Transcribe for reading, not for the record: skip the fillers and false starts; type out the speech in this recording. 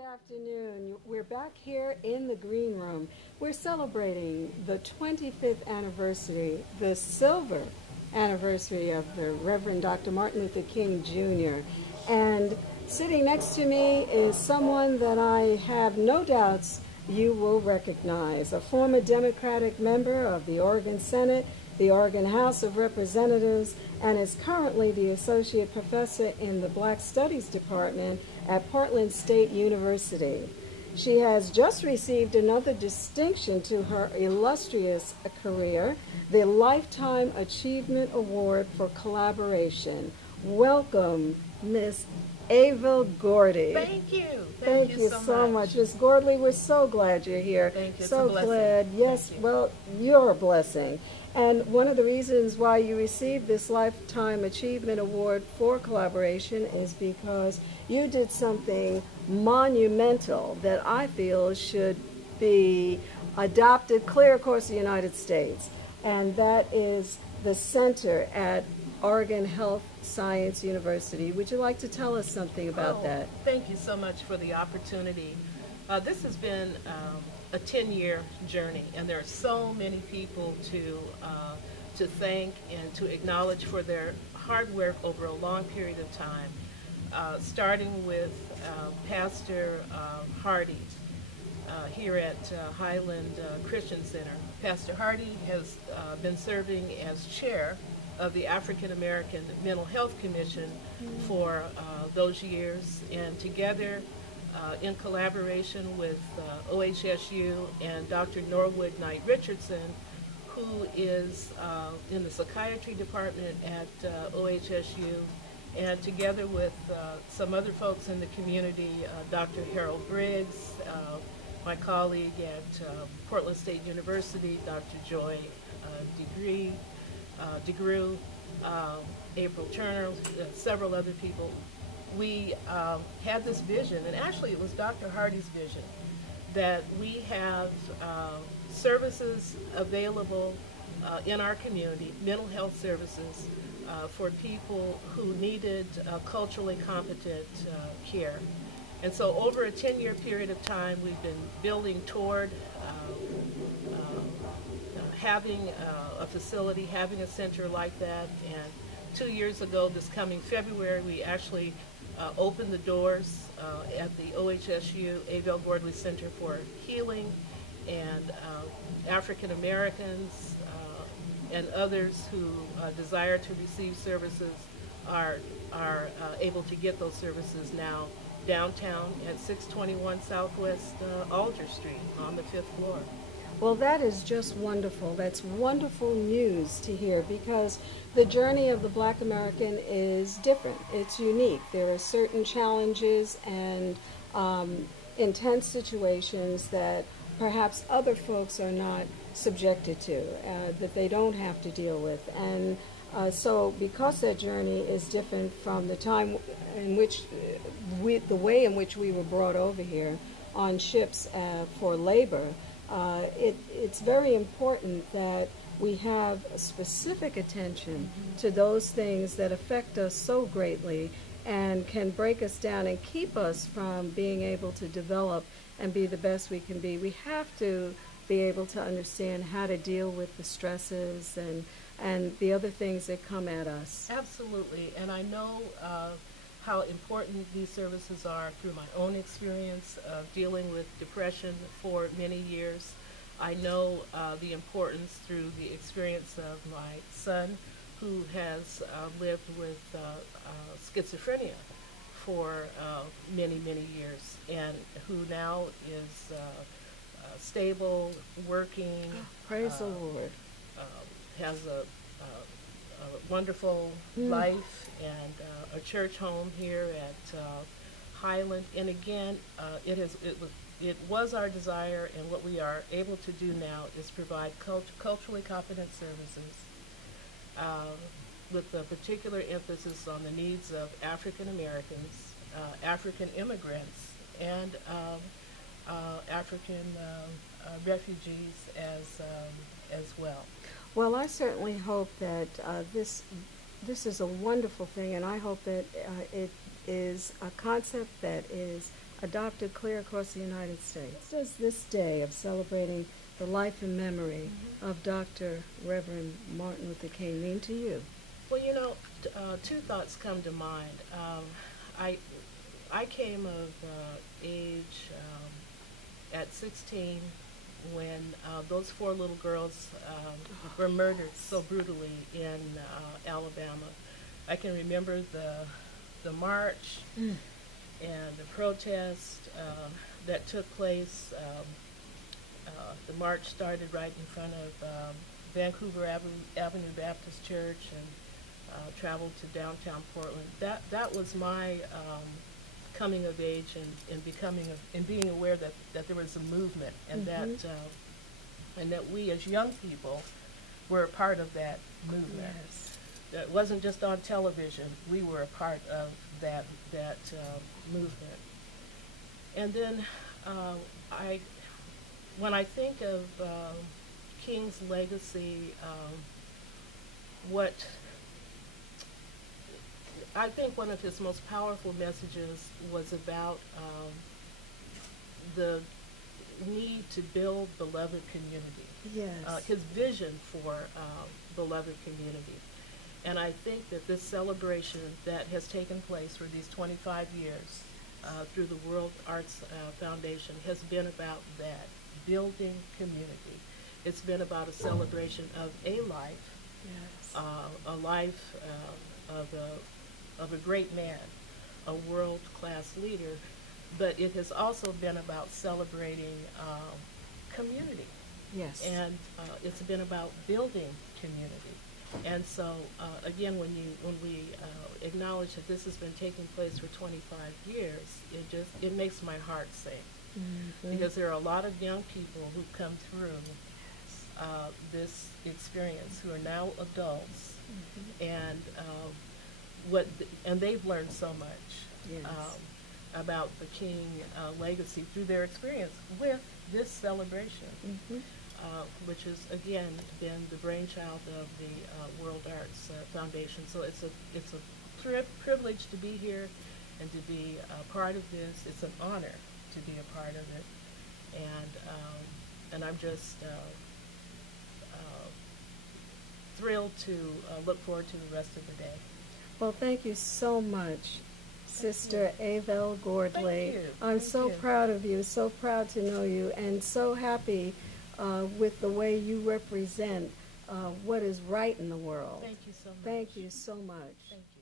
afternoon. We're back here in the green room. We're celebrating the 25th anniversary, the silver anniversary of the Reverend Dr. Martin Luther King Jr. And sitting next to me is someone that I have no doubts you will recognize, a former Democratic member of the Oregon Senate, the Oregon House of Representatives, and is currently the Associate Professor in the Black Studies Department at Portland State University. She has just received another distinction to her illustrious career, the Lifetime Achievement Award for Collaboration. Welcome, Miss Avel Gordly. Thank you. Thank you so much. Miss Gordly, we're so glad you're here. Thank you. So glad. Yes, well, you're a blessing. And one of the reasons why you received this Lifetime Achievement Award for collaboration is because you did something monumental that I feel should be adopted clear across the United States. And that is the center at Oregon Health Science University. Would you like to tell us something about that? Thank you so much for the opportunity. This has been a 10-year journey, and there are so many people to thank and to acknowledge for their hard work over a long period of time, starting with Pastor Hardy here at Highland Christian Center. Pastor Hardy has been serving as chair of the African American Mental Health Commission for those years, and together in collaboration with OHSU and Dr. Norwood Knight Richardson, who is in the psychiatry department at OHSU, and together with some other folks in the community, Dr. Harold Briggs, my colleague at Portland State University, Dr. Joy DeGrew, April Turner, several other people. We had this vision, and actually it was Dr. Hardy's vision, that we have services available in our community, mental health services, for people who needed culturally competent care. And so over a 10-year period of time, we've been building toward having a facility, having a center like that. And 2 years ago, this coming February, we actually opened the doors at the OHSU Avel Gordly Center for Healing, and African Americans and others who desire to receive services are able to get those services now downtown at 621 Southwest Alder Street on the 5th floor. Well, that is just wonderful. That's wonderful news to hear, because the journey of the Black American is different. It's unique. There are certain challenges and intense situations that perhaps other folks are not subjected to, that they don't have to deal with. And so because that journey is different from the time in which the way in which we were brought over here on ships for labor, it's very important that we have specific attention to those things that affect us so greatly and can break us down and keep us from being able to develop and be the best we can be. We have to be able to understand how to deal with the stresses and the other things that come at us. Absolutely, and I know how important these services are through my own experience of dealing with depression for many years. I know the importance through the experience of my son, who has lived with schizophrenia for many, many years, and who now is stable, working. Praise the Lord. Has a wonderful life and a church home here at Highland. And again, it was our desire, and what we are able to do now is provide culturally competent services with a particular emphasis on the needs of African Americans, African immigrants, and African refugees as well. Well, I certainly hope that this is a wonderful thing, and I hope that it is a concept that is adopted clear across the United States. What does this day of celebrating the life and memory of Dr. Reverend Martin Luther King mean to you? Well, two thoughts come to mind. I came of age at 16 when those four little girls were murdered so brutally in Alabama. I can remember the march and the protest that took place. The march started right in front of Vancouver Avenue Baptist Church and traveled to downtown Portland. That was my coming of age and being aware that there was a movement and that we as young people were a part of that movement. Yes. It wasn't just on television. We were a part of that movement. And then when I think of King's legacy, I think one of his most powerful messages was about the need to build beloved community. Yes. His vision for beloved community. And I think that this celebration that has taken place for these 25 years through the World Arts Foundation has been about that, building community. It's been about a celebration of a life, Yes. A life of a great man, a world-class leader, but it has also been about celebrating community. Yes. And it's been about building community. And so, again, when we acknowledge that this has been taking place for 25 years, it makes my heart sing. Mm-hmm. Because there are a lot of young people who've come through this experience who are now adults, and and they've learned so much Yes. about the King legacy through their experience with this celebration, which has again been the brainchild of the World Arts Foundation. So it's a privilege to be here and to be a part of this. It's an honor to be a part of it, and I'm just thrilled to look forward to the rest of the day. Well, thank you so much, Sister Avel Gordly. Thank you. I'm Thank so you. proud of you, so proud to know you, and so happy with the way you represent what is right in the world. Thank you so much. Thank you so much. Thank you.